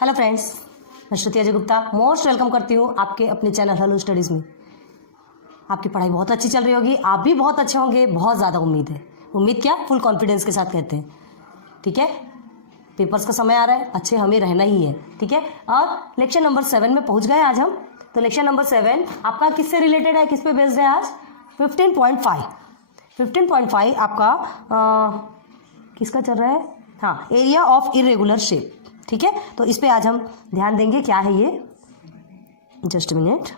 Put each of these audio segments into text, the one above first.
Hello friends, मैं श्रुति Ajay Gupta most welcome करती हूँ आपके अपने चैनल हेलो स्टडीज़ में। आपकी पढ़ाई बहुत अच्छी चल रही होगी, आप भी बहुत अच्छे होंगे, बहुत ज़्यादा उम्मीद है। उम्मीद क्या, फुल कॉन्फिडेंस के साथ कहते हैं। ठीक है, पेपर्स का समय आ रहा है, अच्छे हमें रहना ही है। ठीक है, और लेक्चर नंबर 7 में पहुँच गए आज हम। तो लेक्चर नंबर 7 आपका किससे रिलेटेड है, किस पे बेस्ड है आज? 15.5 आपका किसका चल रहा है? हाँ, एरिया ऑफ इरेगुलर शेप। ठीक है, तो इस पे आज हम ध्यान देंगे। क्या है ये? Just minute.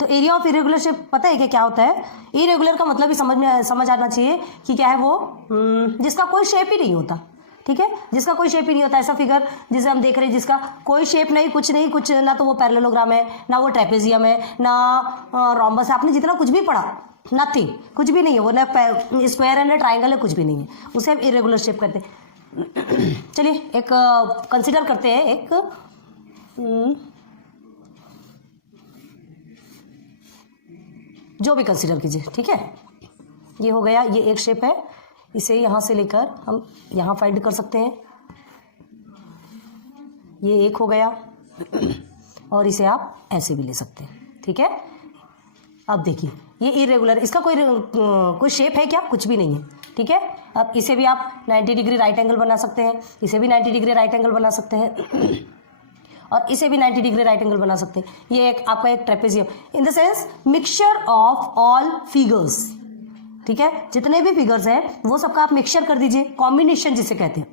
तो एरिया ऑफ इरेगुलर शेप पता है क्या होता है? इरेगुलर का मतलब भी समझ आना चाहिए कि क्या है वो, जिसका कोई शेप ही नहीं होता। ठीक है, जिसका कोई शेप ही नहीं होता, ऐसा फिगर जिसे हम देख रहे हैं जिसका कोई शेप नहीं, कुछ नहीं, कुछ ना तो वो पैरेललोग्राम है, ना वो ट्रेपेजियम है, ना रोम्बस है। आपने जितना कुछ भी पढ़ा, नथिंग, कुछ भी नहीं है वो, ना स्क्वायर है ना ट्राइंगल है, कुछ भी नहीं है, उसे हम इरेगुलर शेप कहते हैं। चलिए एक कंसीडर करते हैं, एक जो भी कंसीडर कीजिए। ठीक है, ये हो गया, ये एक शेप है, इसे यहाँ से लेकर हम यहाँ फाइंड कर सकते हैं। ये एक हो गया, और इसे आप ऐसे भी ले सकते हैं। ठीक है, अब देखिए ये इरेगुलर, इसका कोई शेप है क्या? कुछ भी नहीं है। ठीक है, अब इसे भी आप 90 डिग्री राइट एंगल बना सकते हैं, इसे भी 90 डिग्री राइट एंगल बना सकते हैं, और इसे भी 90 डिग्री राइट एंगल बना सकते हैं। ये एक आपका एक trapezium, in the sense mixture of all figures. ठीक है, जितने भी फिगर्स हैं वो सबका आप मिक्सचर कर दीजिए, कॉम्बिनेशन जिसे कहते हैं।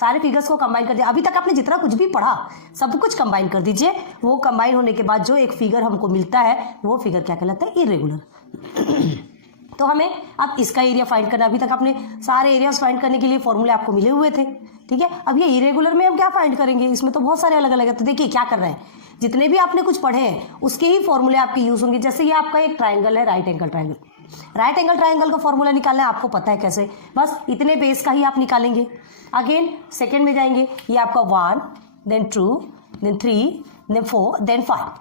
सारे फिगर्स को कंबाइन कर दिया, अभी तक आपने जितना कुछ भी पढ़ा सब कुछ कंबाइन कर दीजिए। वो कंबाइन होने के बाद जो एक फिगर हमको मिलता है वो फिगर क्या कहलाता है? इरेगुलर। तो हमें अब इसका एरिया फाइंड करना, अभी तक आपने सारे एरियाज फाइंड करने के लिए फॉर्मूले आपको मिले हुए थे। ठीक है, अब ये इरेगुलर में हम क्या फाइंड करेंगे? इसमें तो बहुत सारे अलग अलग है। तो देखिए क्या कर रहे हैं, जितने भी आपने कुछ पढ़े हैं उसके ही फॉर्मूले आपके यूज होंगे। जैसे ये आपका एक ट्राइंगल है, right angle triangle. Right angle triangle का फॉर्मूला निकालना है, आपको पता है कैसे, बस इतने बेस का ही आप निकालेंगे। अगेन सेकेंड में जाएंगे, ये आपका 1 then 2 then 3 then 4 then 5,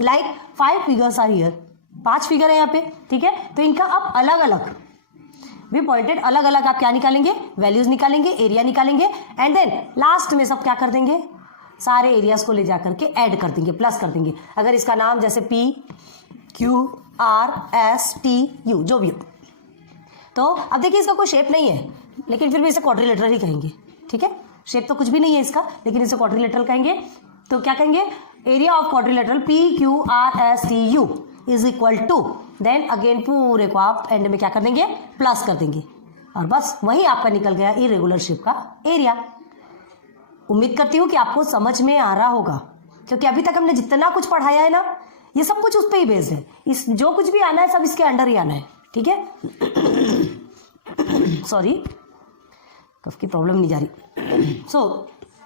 like 5 figures are here, 5 figure है यहाँ पे। ठीक है, तो इनका अब अलग अलग भी पॉइंटेड, अलग अलग आप क्या निकालेंगे? वैल्यूज निकालेंगे, एरिया निकालेंगे, एंड देन लास्ट में सब क्या कर देंगे? सारे एरियाज को ले जाकर के ऐड कर देंगे, प्लस कर देंगे। अगर इसका नाम जैसे P Q R S T U जो भी हो, तो अब देखिए इसका कोई शेप नहीं है, लेकिन फिर भी इसे क्वाड्रिलेटरल ही कहेंगे। ठीक है, शेप तो कुछ भी नहीं है इसका, लेकिन इसे क्वाड्रिलेटरल कहेंगे। तो क्या कहेंगे? Area of quadrilateral P Q R S T U is equal to, then again पूरे को आप एंड में क्या कर देंगे? प्लस कर देंगे, और बस वही आपका निकल गया इरेगुलर शेप का एरिया। उम्मीद करती हूँ कि आपको समझ में आ रहा होगा, क्योंकि अभी तक हमने जितना कुछ पढ़ाया है ना, ये सब कुछ उस पर ही बेस्ड है। इस जो कुछ भी आना है सब इसके अंडर ही आना है। ठीक है, सॉरी, कफ की प्रॉब्लम नहीं जा रही।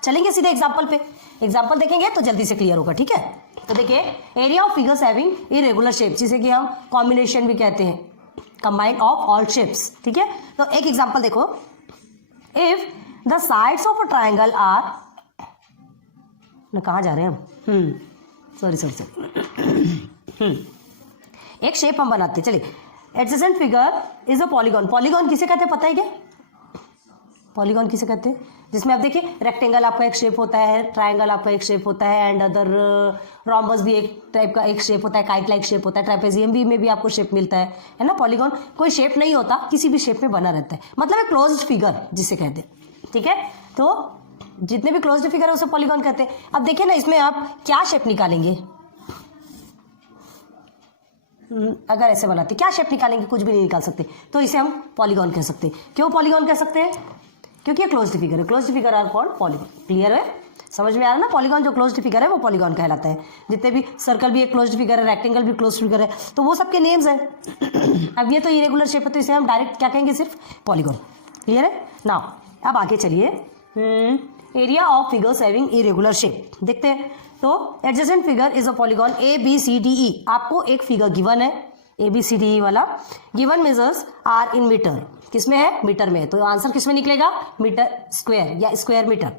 चलेंगे सीधे एग्जाम्पल पे, एग्जाम्पल देखेंगे तो जल्दी से क्लियर होगा। ठीक है, तो देखिए area of figures having irregular shape, जिसे कि हम कॉम्बिनेशन भी कहते हैं, कंबाइन ऑफ ऑल शेप्स। ठीक है, तो एक एग्जाम्पल देखो, if the sides of a triangle are, कहाँ जा रहे हैं हम? सॉरी एक शेप हम बनाते हैं। चलिए, adjacent figure is a polygon. Polygon किसे कहते हैं पता है क्या? पॉलीगॉन किसे कहते हैं? जिसमें आप देखिए रेक्टेंगल आपका एक शेप होता है, ट्राइंगल आपका एक शेप होता है, एंड अदर रोम्बस भी एक टाइप का एक शेप होता है, काइट लाइक शेप होता है, ट्रेपेजियम भी में भी आपको शेप मिलता है ना। पॉलीगॉन कोई शेप नहीं होता, किसी भी शेप में बना रहता है, मतलब एक क्लोज्ड फिगर जिसे कहते हैं। ठीक है, तो जितने भी क्लोज्ड फिगर है उसे पॉलीगॉन कहते हैं। अब देखिए ना, इसमें आप क्या शेप निकालेंगे? अगर ऐसे बनाते क्या शेप निकालेंगे? कुछ भी नहीं निकाल सकते, तो इसे हम पॉलीगॉन कह सकते हैं। क्यों पॉलीगॉन कह सकते हैं? क्योंकि ये क्लोज्ड फिगर है। Closed figure are called polygon. Clear है, समझ में आ रहा है ना? पॉलीगॉन जो क्लोज्ड फिगर है वो पॉलीगॉन कहलाता है। जितने भी सर्कल भी एक क्लोज्ड फिगर है, रेक्टेंगल भी क्लोज्ड फिगर है, तो वो सबके नेम्स हैं। अब ये तो इरेगुलर शेप है, तो इसे हम डायरेक्ट क्या कहेंगे? सिर्फ पॉलीगॉन। क्लियर है ना? अब आगे चलिए, area of figures having irregular shape देखते हैं। तो adjacent figure is a polygon ABCDE। आपको एक फिगर गिवन है ABCDE वाला, given measures are in metre. किसमें है? मीटर में। तो आंसर किसमें निकलेगा? मीटर स्क्वायर या square metre.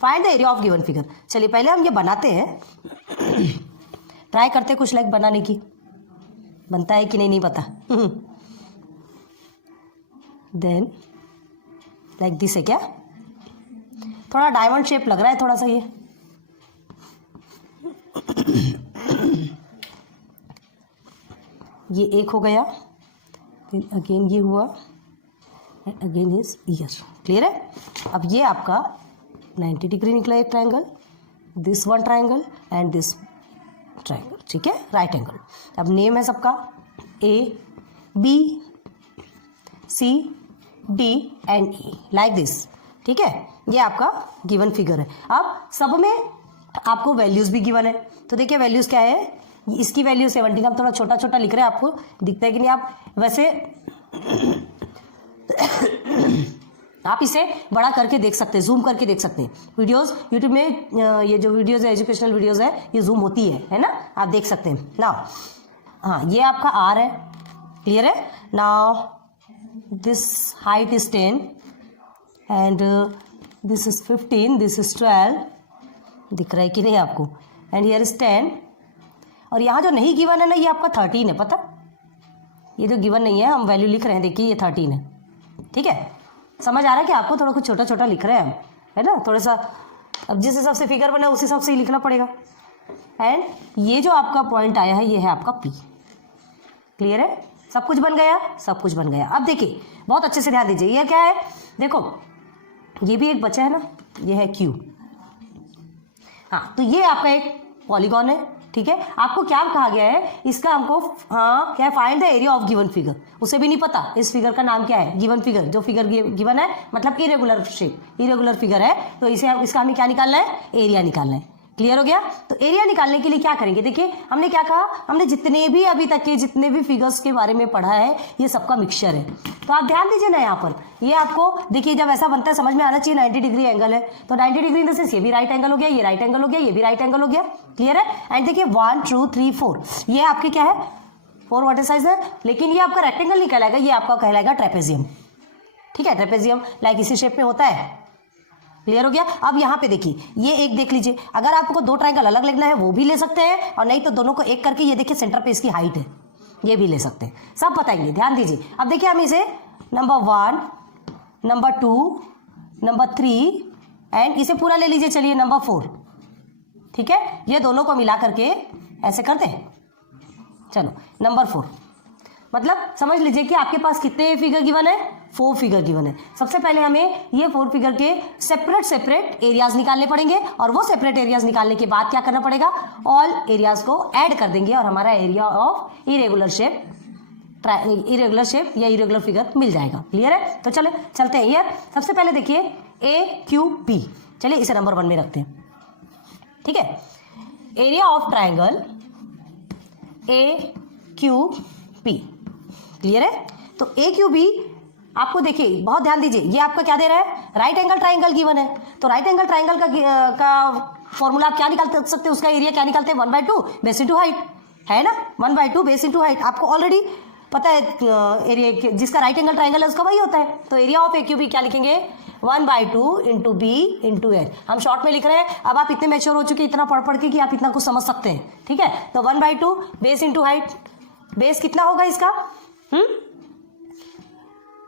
Find the area of given figure. चलिए पहले हम ये बनाते हैं, ट्राई करते हैं कुछ लाइक बनाने की, बनता है कि नहीं पता। देन लाइक दिस है क्या? थोड़ा डायमंड शेप लग रहा है थोड़ा सा ये। ये एक हो गया, फिर अगेन ये हुआ, and again is year. Clear है? अब ये आपका 90 डिग्री निकला एक triangle, this one triangle and this triangle. ठीक है, राइट एंगल। अब नेम है सबका A B C D and E, like this. ठीक है, ये आपका गिवन फिगर है। अब सब में आपको वैल्यूज भी गिवन है, तो देखिए वैल्यूज क्या है। इसकी वैल्यू 17, हम थोड़ा छोटा छोटा लिख रहे हैं, आपको दिखता है कि नहीं? आप वैसे आप इसे बड़ा करके देख सकते हैं, जूम करके देख सकते हैं। वीडियोस यूट्यूब में ये जो वीडियोस है, एजुकेशनल वीडियोस है, ये जूम होती है ना, आप देख सकते हैं ना। हाँ, ये आपका आर है। क्लियर है? Now this height is 10 and this is 15, this is 12। दिख रहा है कि नहीं आपको? एंड हियर इज 10, और यहाँ जो नहीं गिवन है ना, ये आपका 13 है। पता, ये जो गिवन नहीं है, हम वैल्यू लिख रहे हैं, देखिए ये 13 है। ठीक है, समझ आ रहा है कि आपको थोड़ा कुछ छोटा छोटा लिख रहे हैं हम, है ना, थोड़ा सा। अब जिस हिसाब से फिगर बना उस हिसाब से ही लिखना पड़ेगा। एंड ये जो आपका पॉइंट आया है, ये है आपका पी। क्लियर है? सब कुछ बन गया, सब कुछ बन गया। अब देखिए बहुत अच्छे से ध्यान दीजिए, ये क्या है? देखो ये भी एक बचा है ना, ये है क्यू। हाँ, तो ये आपका एक पॉलीगॉन है। ठीक है, आपको क्या कहा गया है इसका? हमको हाँ क्या, find the area of given figure. उसे भी नहीं पता इस फिगर का नाम क्या है। गिवन फिगर, जो फिगर गिवन है मतलब इरेगुलर शेप, इरेगुलर फिगर है, तो इसे इसका हमें क्या निकालना है? एरिया निकालना है। क्लियर हो गया? तो एरिया निकालने के लिए क्या करेंगे? देखिए हमने क्या कहा, हमने जितने भी अभी तक के जितने भी फिगर्स के बारे में पढ़ा है, ये सबका मिक्सचर है। तो आप ध्यान दीजिए ना, यहाँ पर ये आपको देखिए जब ऐसा बनता है समझ में आना चाहिए। 90 डिग्री एंगल है, तो 90 डिग्री इन द सेंस ये भी राइट एंगल हो गया, ये राइट एंगल हो गया, ये भी राइट एंगल हो गया। क्लियर है? एंड देखिए 1 2 3 4, ये आपके क्या है? 4 वर्टिसेस है, लेकिन ये आपका रेक्टेंगल नहीं कहलाएगा, ये आपका कहलाएगा ट्रेपेजियम। ठीक है, ट्रेपेजियम लाइक इसी शेप में होता है। क्लियर हो गया? अब यहाँ पे देखिए, ये एक देख लीजिए, अगर आपको 2 ट्रायंगल अलग लेना है वो भी ले सकते हैं, और नहीं तो दोनों को एक करके, ये देखिए सेंटर पे इसकी हाइट है, ये भी ले सकते हैं। सब बताएंगे, ध्यान दीजिए। अब देखिए हम इसे नंबर 1, नंबर 2, नंबर 3 एंड इसे पूरा ले लीजिए, चलिए नंबर 4। ठीक है, ये दोनों को मिला करके ऐसे करते हैं। चलो नंबर 4, मतलब समझ लीजिए कि आपके पास कितने फिगर गिवन है? 4 फिगर गिवन है। सबसे पहले हमें ये 4 फिगर के सेपरेट एरियाज निकालने पड़ेंगे, और वो सेपरेट एरियाज निकालने के बाद क्या करना पड़ेगा? ऑल एरियाज को ऐड कर देंगे, और हमारा एरिया ऑफ इरेगुलर शेप या इरेगुलर फिगर मिल जाएगा। क्लियर है? तो चलते हैं। ये सबसे पहले देखिए ए क्यू पी, चलिए इसे नंबर 1 में रखते हैं। ठीक है, area of triangle A Q P. Clear है? तो ए क्यू बी आपको देखिए बहुत ध्यान दीजिए, ये आपका क्या दे रहा है? राइट एंगल ट्राइंगल गिवन है। तो राइट एंगल ट्राइंगल का फॉर्मूला आप क्या निकाल सकते हैं? उसका एरिया क्या निकालते हैं? 1/2 बेस इंटू हाइट, है ना? 1/2 बेस इंटू हाइट। आपको ऑलरेडी पता है एरिया जिसका राइट एंगल ट्राइंगल है उसका वही होता है। तो area of A Q B क्या लिखेंगे? 1/2 इंटू बी इंटू एच। हम शॉर्ट में लिख रहे हैं, अब आप इतने मैच्योर हो चुके इतना पढ़ के कि आप इतना कुछ समझ सकते हैं। ठीक है, तो 1/2 बेस इंटू हाइट। बेस कितना होगा इसका?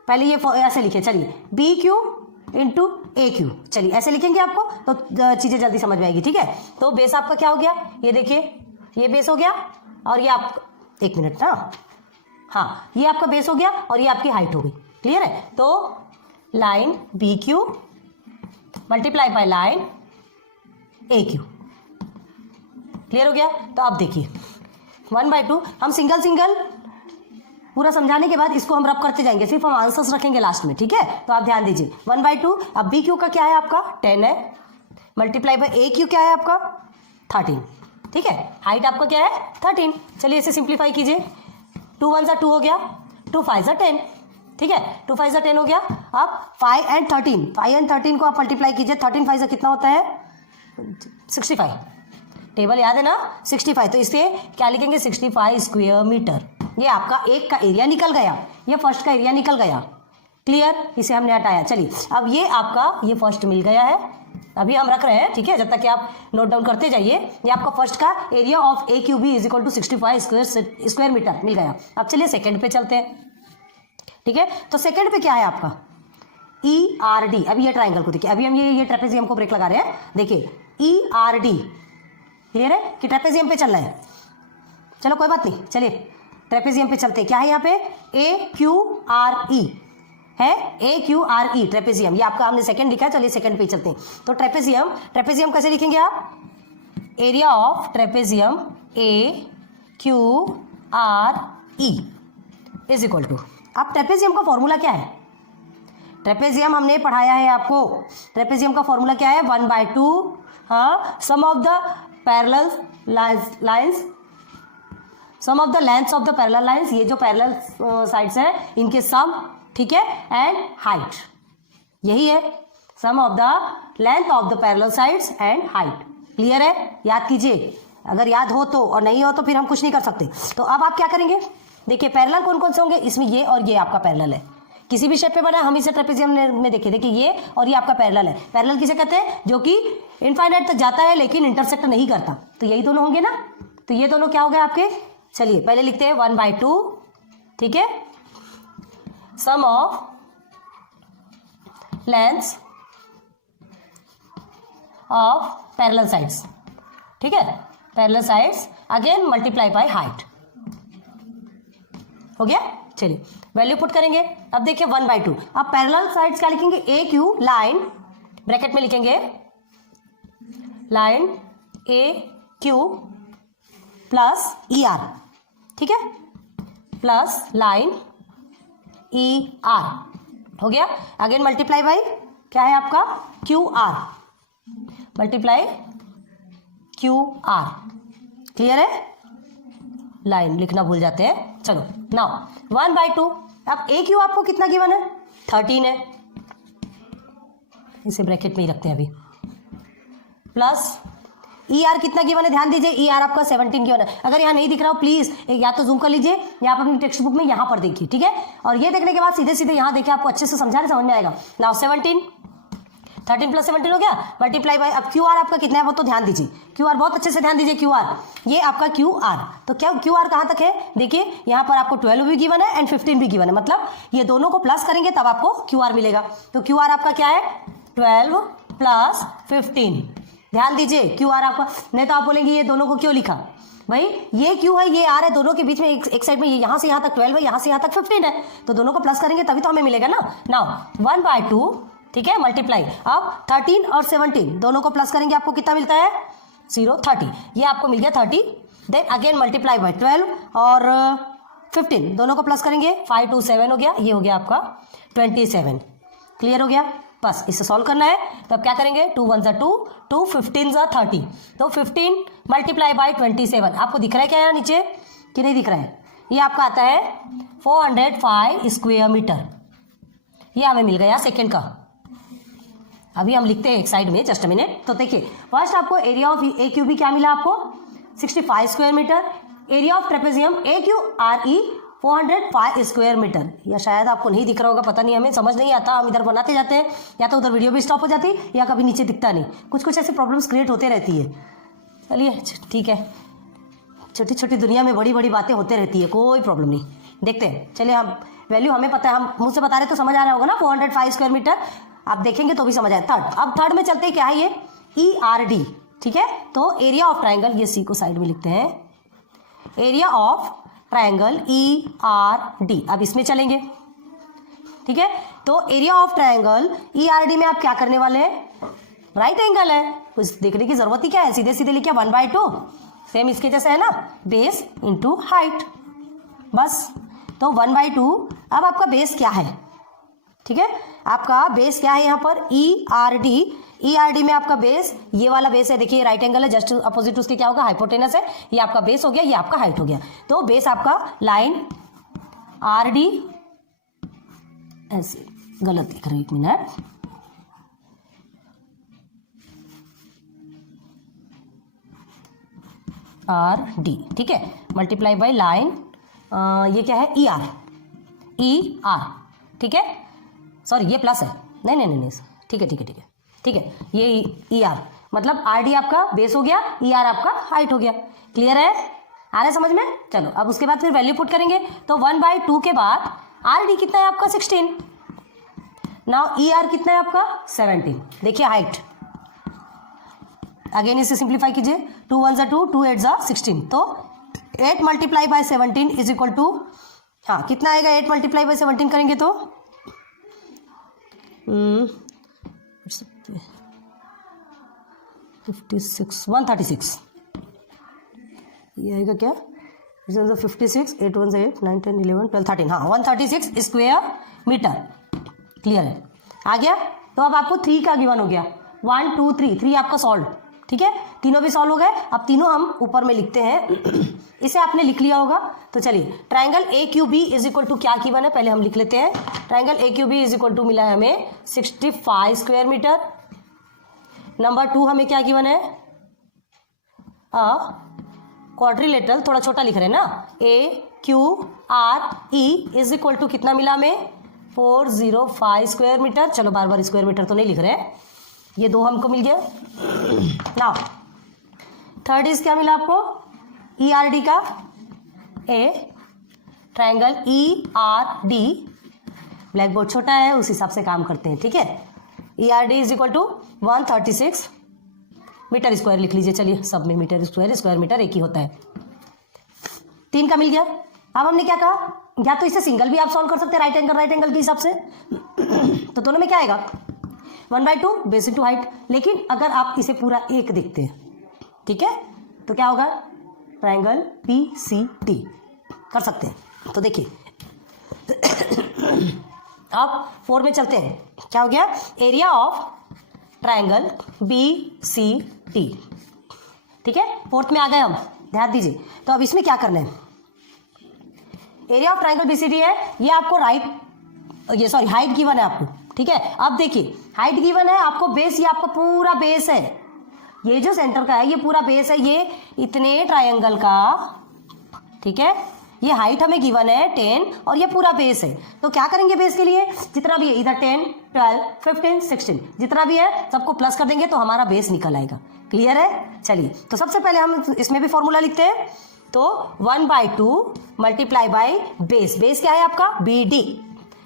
पहले ये ऐसे लिखे, चलिए बी क्यू इंटू ए क्यू, चलिए ऐसे लिखेंगे आपको तो चीजें जल्दी समझ में आएगी। ठीक है, तो बेस आपका क्या हो गया? ये देखिए, ये बेस हो गया, और ये आप एक मिनट ना, हाँ ये आपका बेस हो गया और ये आपकी हाइट हो गई। क्लियर है? तो line B Q multiply by line A Q. Clear हो गया? तो आप देखिए 1/2 हम सिंगल पूरा समझाने के बाद इसको हम रब करते जाएंगे, सिर्फ हम आंसर्स रखेंगे लास्ट में। ठीक है, तो आप ध्यान दीजिए 1/2। अब बी क्यू का क्या है आपका? 10 है, मल्टीप्लाई बाय ए क्यू क्या है आपका? 13। ठीक है, हाइट आपका क्या है? 13। चलिए इसे सिंप्लीफाई कीजिए, 2 1 2 हो गया, 2 5 10। ठीक है, 2 5 10 हो गया। अब 5 and 13 को आप मल्टीप्लाई कीजिए, 13 5 कितना होता है? 65। टेबल याद है ना? 65। तो इसे क्या लिखेंगे? 65 स्क्वायर मीटर। ये आपका एक का एरिया निकल गया, ये फर्स्ट का एरिया निकल गया। क्लियर? इसे हमने हटाया। चलिए अब ये आपका ये फर्स्ट मिल गया है, अभी हम रख रहे हैं। ठीक है, जब तक कि आप नोट डाउन करते जाइए। ये आपका फर्स्ट का area of A Q B is equal to 65 square metre मिल गया। अब चलिए सेकंड पे चलते हैं। ठीक है, तो सेकंड पे क्या है आपका? ERD, अभी ये ट्राइंगल को देखिए, अभी हम ये ट्रेपेजियम को ब्रेक लगा रहे हैं, देखिए ERD, क्लियर है कि ट्रेपेजियम पे चल रहा है। चलो कोई बात नहीं, चलिए ट्रेपेजियम पे चलते हैं। क्या है यहाँ पे AQRE है, AQRE ट्रेपेजियम, ये आपका हमने सेकंड लिखा है, चलिए सेकंड पे चलते हैं। तो ट्रेपेजियम कैसे लिखेंगे आप, area of trapezium AQRE is equal to, अब ट्रेपेजियम का फॉर्मूला क्या है, ट्रेपेजियम हमने पढ़ाया है आपको, ट्रेपेजियम का फॉर्मूला क्या है, 1/2 हाँ sum of the parallel lines, sum of the lengths of the parallel lines, ये जो पैरेलल साइड्स हैं इनके सम, ठीक है, एंड हाइट, यही है sum of the length of the parallel sides and height. Clear है, याद कीजिए, अगर याद हो तो, और नहीं हो तो फिर हम कुछ नहीं कर सकते। तो अब आप क्या करेंगे, देखिए पैरेलल कौन कौन से होंगे, इसमें ये और ये आपका पैरेलल है, किसी भी शेप पे बना, हम इसे ट्रेपेजियम में देखिए ये और ये आपका पैरेलल है। पैरेलल किसे कहते हैं, जो कि इनफाइनाइट तक जाता है लेकिन इंटरसेक्ट नहीं करता, तो यही दोनों होंगे ना। तो ये दोनों क्या हो गए आपके, चलिए पहले लिखते हैं 1/2, ठीक है, sum of lengths of parallel sides, ठीक है, parallel sides again multiply by height, हो गया। चलिए वैल्यू पुट करेंगे, अब देखिए 1/2, अब पैरेलल साइड्स क्या लिखेंगे, AQ लाइन ब्रैकेट में लिखेंगे, लाइन AQ प्लस ER, ठीक है, प्लस लाइन ER, हो गया। अगेन मल्टीप्लाई बाय क्या है आपका QR, मल्टीप्लाई QR, क्लियर है, लाइन लिखना भूल जाते हैं। चलो नाउ 1/2, अब AQ आपको कितना गिवन है, 13 है, इसे ब्रैकेट में ही रखते हैं अभी, प्लस ER कितना गिवन है, ध्यान दीजिए ER आपका 17 गिवन है। अगर यहाँ नहीं दिख रहा हो प्लीज या तो जूम कर लीजिए या आप अपनी टेक्स्ट बुक में यहाँ पर देखिए, ठीक है, और ये देखने के बाद सीधे सीधे यहाँ देखिए, आपको अच्छे से समझाने समझ में आएगा। नाउ 13 प्लस 17 हो गया, मल्टीप्लाई बाय, अब QR आपका कितना है वो तो ध्यान दीजिए, QR बहुत अच्छे से ध्यान दीजिए, QR ये आपका QR, तो क्या QR कहाँ तक है, देखिए यहाँ पर आपको 12 भी गिवन है एंड 15 भी गिवन है, मतलब ये दोनों को प्लस करेंगे तब आपको QR मिलेगा। तो QR आपका क्या है, 12 प्लस 15, ध्यान दीजिए QR आपका, नहीं तो आप बोलेंगे ये दोनों को क्यों लिखा, भाई ये क्यों है, ये R है, दोनों के बीच में एक साइड में ये यहाँ से यहाँ तक 12 है, यहाँ से यहाँ तक 15 है, तो दोनों को प्लस करेंगे तभी तो हमें मिलेगा ना। नाउ 1/2, ठीक है, मल्टीप्लाई, अब 13 और 17 दोनों को प्लस करेंगे, आपको कितना मिलता है 0, 30, ये आपको मिल गया 30, देन अगेन मल्टीप्लाई बाय 12 और 15 दोनों को प्लस करेंगे, 5 2 7 हो गया, ये हो गया आपका 27, क्लियर हो गया। बस इसे सॉल्व करना है, तो अब क्या करेंगे, 2 1 2, 2 15 30, तो 15 मल्टीप्लाई बाय 27, आपको दिख रहा है क्या यहाँ नीचे कि नहीं दिख रहा है, ये आपका आता है 405 स्क्वायर मीटर, ये हमें मिल गया सेकेंड का। अभी हम लिखते हैं एक साइड में, जस्ट अ मिनट। तो देखिए फर्स्ट आपको एरिया ऑफ AQB क्या मिला आपको, 65 square metre, area of trapezium AQRE 405 square metre, या शायद आपको नहीं दिख रहा होगा, पता नहीं, हमें समझ नहीं आता, हम इधर बनाते जाते हैं या तो उधर वीडियो भी स्टॉप हो जाती है या कभी नीचे दिखता नहीं, कुछ ऐसी प्रॉब्लम्स क्रिएट होते रहती है। चलिए ठीक है, छोटी छोटी दुनिया में बड़ी बड़ी बातें होते रहती है, कोई प्रॉब्लम नहीं, देखते हैं। चलिए हम वैल्यू हमें पता है, हम मुझसे बता रहे तो समझ आ रहा होगा ना, 405 स्क्वायर मीटर, आप देखेंगे तो भी समझ आए। थर्ड, अब थर्ड में चलते हैं, क्या है ये ERD, ठीक है, तो एरिया ऑफ ट्राइंगल, ये C को साइड में लिखते हैं, एरिया ऑफ ट्राइंगल ERD, अब इसमें चलेंगे, ठीक है, तो एरिया ऑफ ट्राइंगल ERD में आप क्या करने वाले हैं, राइट एंगल है, कुछ देखने की जरूरत ही क्या है, सीधे सीधे लिखिए 1/2, सेम इसके जैसा है ना, बेस इंटू हाइट, बस। तो 1/2, अब आपका बेस क्या है, ठीक है, आपका बेस क्या है यहाँ पर ERD में आपका बेस, ये वाला बेस है, देखिए राइट एंगल है, जस्ट अपोजिट उसके क्या होगा, हाइपोटेनस है, ये आपका बेस हो गया, ये आपका हाइट हो गया। तो बेस आपका लाइन RD, ऐसे गलत लिख रहे, एक मिनट, RD, ठीक है, मल्टीप्लाई बाय लाइन, ये क्या है ER, ठीक है, सॉरी ये प्लस है, नहीं, ठीक है, ये ER, मतलब RD आपका बेस हो गया, ER आपका हाइट हो गया, क्लियर है, आ रहा है समझ में। चलो अब उसके बाद फिर वैल्यू पुट करेंगे, तो 1/2 के बाद RD कितना है आपका 16, नाउ ई आर कितना है आपका 17। देखिए हाइट, अगेन इसे सिंप्लीफाई कीजिए, 2 1 जा 2, 2 8 जा 16, तो 8 multiply by 17 is equal to, हाँ कितना आएगा 8 मल्टीप्लाई बाय 17 करेंगे तो 56 136, ये आएगा क्या 56, 8 1 8, 9 10 11 12 13, हाँ 136 स्क्वायर मीटर। क्लियर है, आ गया। तो अब आपको 3 का गिवन हो गया, 1 2 3, 3 आपका सॉल्व, ठीक है, तीनों भी सॉल्व हो गए। अब तीनों हम ऊपर में लिखते हैं, इसे आपने लिख लिया होगा। तो चलिए triangle A Q B is equal to क्या गिवन है पहले हम लिख लेते हैं। Triangle A Q B is equal to मिला है हमें 65 स्क्वायर मीटर। नंबर 2 हमें क्या गिवन है, क्वाड्रिलेटरल, थोड़ा छोटा लिख रहे हैं ना, A Q R E is equal to कितना मिला हमें 405 स्क्वायर मीटर। चलो बार बार स्क्वायर मीटर तो नहीं लिख रहे हैं, ये 2 हमको मिल गया। नाउ थर्ड इज क्या मिला आपको, ई आर डी का, ए triangle E R D, black board छोटा है उस हिसाब से काम करते हैं, ठीक है। E R D is equal to 136 metre square लिख लीजिए, चलिए सब में मीटर स्क्वायर, स्क्वायर मीटर एक ही होता है। 3 का मिल गया। अब हमने क्या कहा, या तो इसे सिंगल भी आप सॉल्व कर सकते हैं राइट एंगल के हिसाब से, तो दोनों में क्या आएगा 1/2 बेस इंटू हाइट। लेकिन अगर आप इसे पूरा एक देखते हैं, ठीक है, तो क्या होगा ट्राइंगल पी सी टी कर सकते हैं। तो देखिए अब 4 में चलते हैं, क्या हो गया area of triangle B C T, ठीक है, 4th में आ गए हम, ध्यान दीजिए। तो अब इसमें क्या करना है, area of triangle B C T है, ये आपको हाइट गिवन है आपको, ठीक है। अब देखिए हाइट गिवन है आपको, बेस ये आपका पूरा बेस है, ये जो सेंटर का है ये पूरा बेस है, ये इतने ट्रायंगल का, ठीक है। ये हाइट हमें गिवन है 10 और ये पूरा बेस है। तो क्या करेंगे बेस के लिए, जितना भी है इधर 10 12 15 16 जितना भी है सबको प्लस कर देंगे तो हमारा बेस निकल आएगा। क्लियर है, चलिए तो सबसे पहले हम इसमें भी फॉर्मूला लिखते हैं। तो 1/2 मल्टीप्लाई बाई बेस, बेस क्या है आपका B D,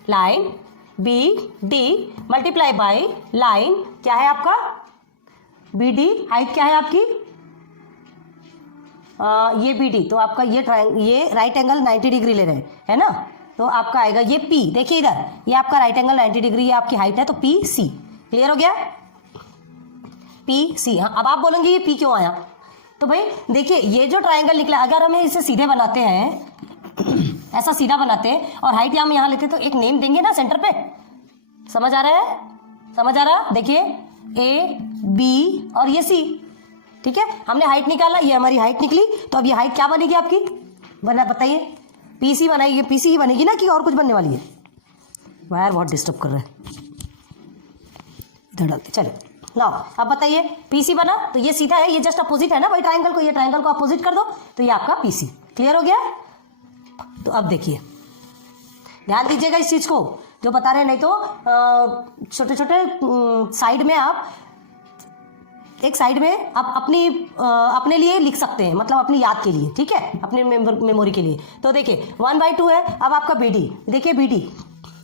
line B D multiply by line क्या है आपका बी डी, हाइट क्या है आपकी ये बी डी, तो आपका ये राइट एंगल 90 डिग्री ले रहे हैं, है ना, तो आपका आएगा ये पी, देखिए इधर ये आपका राइट एंगल 90 डिग्री, ये आपकी हाइट है, तो पी सी। क्लियर हो गया, पी सी। हाँ अब आप बोलेंगे ये पी क्यों आया, तो भाई देखिए ये जो ट्राइंगल निकला, अगर हमें इसे सीधे बनाते हैं, ऐसा सीधा बनाते हैं और हाइट हम यहाँ लेते हैं, तो एक नेम देंगे ना सेंटर पे, समझ आ रहा है, समझ आ रहा, देखिए ए बी और ये सी, ठीक है। हमने हाइट निकाला, ये हमारी हाइट निकली, तो अब ये हाइट क्या बनेगी आपकी, बना बताइए, पीसी बनाएगी, पीसी ही बनेगी ना कि और कुछ बनने वाली है, वायर बहुत डिस्टर्ब कर रहा है, इधर डालते चले ना। अब बताइए पीसी बना, तो ये सीधा है, ये जस्ट अपोजिट है ना भाई ट्राइंगल को, ये ट्राइंगल को अपोजिट कर दो तो ये आपका पीसी। क्लियर हो गया। तो अब देखिए ध्यान दीजिएगा इस चीज को जो बता रहे हैं, नहीं तो छोटे छोटे साइड में आप एक साइड में आप अपने लिए लिख सकते हैं, मतलब अपनी याद के लिए, ठीक है, अपने मेमोरी के लिए। तो देखिए 1/2 है। अब आपका बीडी, देखिए बीडी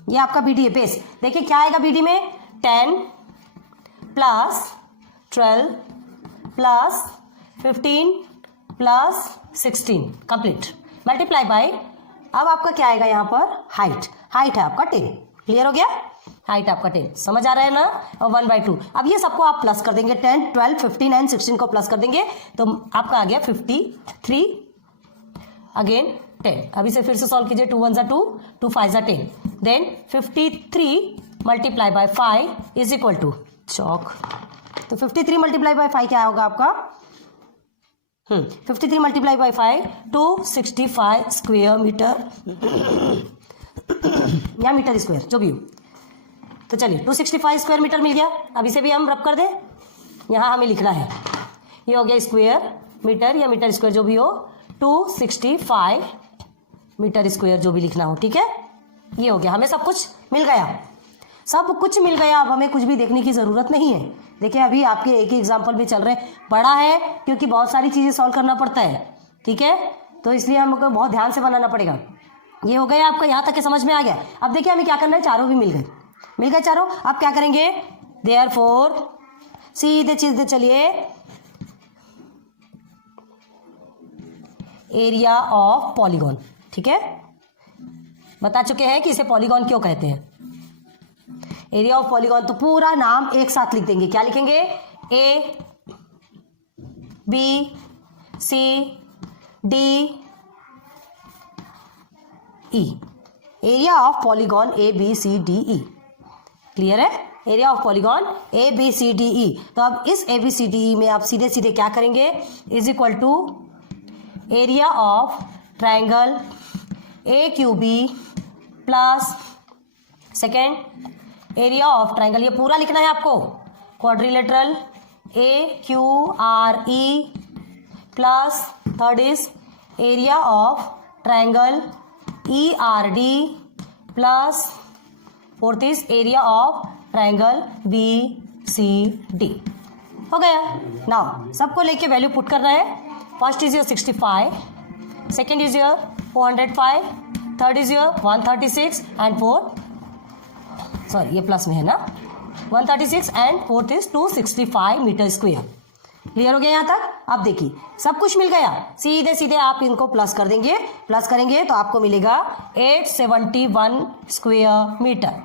ये आपका बीडी है बेस, देखिए क्या आएगा बीडी में 10 plus 12 plus 15 plus 16 complete multiply by, अब आपका क्या आएगा यहाँ पर हाइट, हाइट है आपका 10। क्लियर हो गया, हाइट आपका 10, समझ आ रहा है ना। और 1/2, अब ये सबको आप प्लस कर देंगे, 10 12 15 एंड 16 को प्लस कर देंगे तो आपका आ गया 53 अगेन 10। अब इसे फिर से सॉल्व कीजिए, 2 1 2, 2 5 10, then 53 multiply by 5 is equal to चौक, तो 53 मल्टीप्लाई बाय 5 क्या होगा आपका 53 मल्टीप्लाई बाय 5 265 स्क्वायर मीटर या मीटर स्क्वायर जो भी हो। तो चलिए 265 स्क्वायर मीटर मिल गया। अब इसे भी हम रब कर दें, यहाँ हमें लिखना है, ये हो गया स्क्वायर मीटर या मीटर स्क्वायर जो भी हो, 265 मीटर स्क्वायर जो भी लिखना हो, ठीक है। ये हो गया, हमें सब कुछ मिल गया, सब कुछ मिल गया। अब हमें कुछ भी देखने की ज़रूरत नहीं है। देखिए अभी आपके एक ही एग्जाम्पल भी चल रहे हैं, बड़ा है क्योंकि बहुत सारी चीज़ें सॉल्व करना पड़ता है, ठीक है, तो इसलिए हमको बहुत ध्यान से बनाना पड़ेगा। ये हो गया आपका, यहाँ तक के समझ में आ गया। अब देखिए हमें क्या करना है, चारों भी मिल गए, मिल गए चारों। अब क्या करेंगे, देयरफॉर सीधे सीधे चलिए, एरिया ऑफ पॉलीगॉन, ठीक है, बता चुके हैं कि इसे पॉलीगॉन क्यों कहते हैं। एरिया ऑफ पॉलीगॉन, तो पूरा नाम एक साथ लिख देंगे। क्या लिखेंगे, A B C D E, area of polygon A B C D E. Clear है, area of polygon A B C D E. तो अब इस ए बी सी डी ई में आप सीधे सीधे क्या करेंगे, is equal to area of triangle A Q B plus second area of triangle, ये पूरा लिखना है आपको, quadrilateral A Q R E plus third is area of triangle E R D plus fourth is area of triangle B C D. हो गया। Now सबको लेके value put करना है। First is your 65, second is your 405, third is your 136 and fourth, sorry ये plus में है ना, 136 and fourth is 265 metre square. Clear हो गया यहाँ तक। अब देखिए सब कुछ मिल गया, सीधे सीधे आप इनको प्लस कर देंगे, प्लस करेंगे तो आपको मिलेगा 871 स्क्वायर मीटर।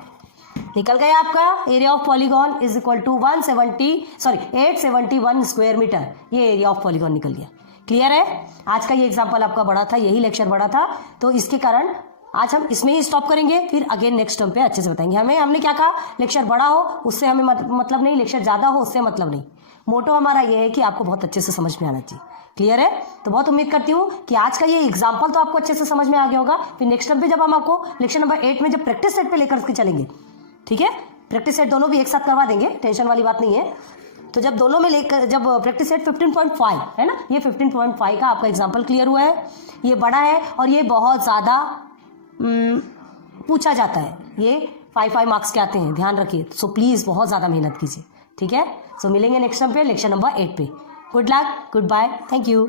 निकल गया आपका area of polygon is equal to 871 square metre, ये एरिया ऑफ पॉलीगॉन निकल गया। क्लियर है। आज का ये एग्जाम्पल आपका बड़ा था, यही लेक्चर बड़ा था, तो इसके कारण आज हम इसमें ही स्टॉप करेंगे, फिर अगेन नेक्स्ट टर्म पे अच्छे से बताएंगे। हमने क्या कहा, लेक्चर बड़ा हो उससे हमें मतलब नहीं, लेक्चर ज़्यादा हो उससे मतलब नहीं। मोटो हमारा ये है कि आपको बहुत अच्छे से समझ में आना चाहिए। क्लियर है। तो बहुत उम्मीद करती हूँ कि आज का ये एग्जाम्पल तो आपको अच्छे से समझ में आ गया होगा। फिर नेक्स्ट टर्म पे जब हम आपको लेक्चर नंबर 8 में जब प्रैक्टिस सेट पे लेकर के चलेंगे, ठीक है, प्रैक्टिस सेट दोनों भी एक साथ करवा देंगे, टेंशन वाली बात नहीं है। तो जब दोनों में लेकर, जब प्रैक्टिस सेट 15.5 है ना, ये 15.5 का आपका एग्जाम्पल क्लियर हुआ है। ये बड़ा है और ये बहुत ज़्यादा पूछा जाता है, ये 5 मार्क्स के आते हैं, ध्यान रखिए। सो प्लीज़ बहुत ज़्यादा मेहनत कीजिए, ठीक है। सो मिलेंगे नेक्स्ट टाइम पे लेक्चर नंबर 8 पे। Good luck, good bye, thank you.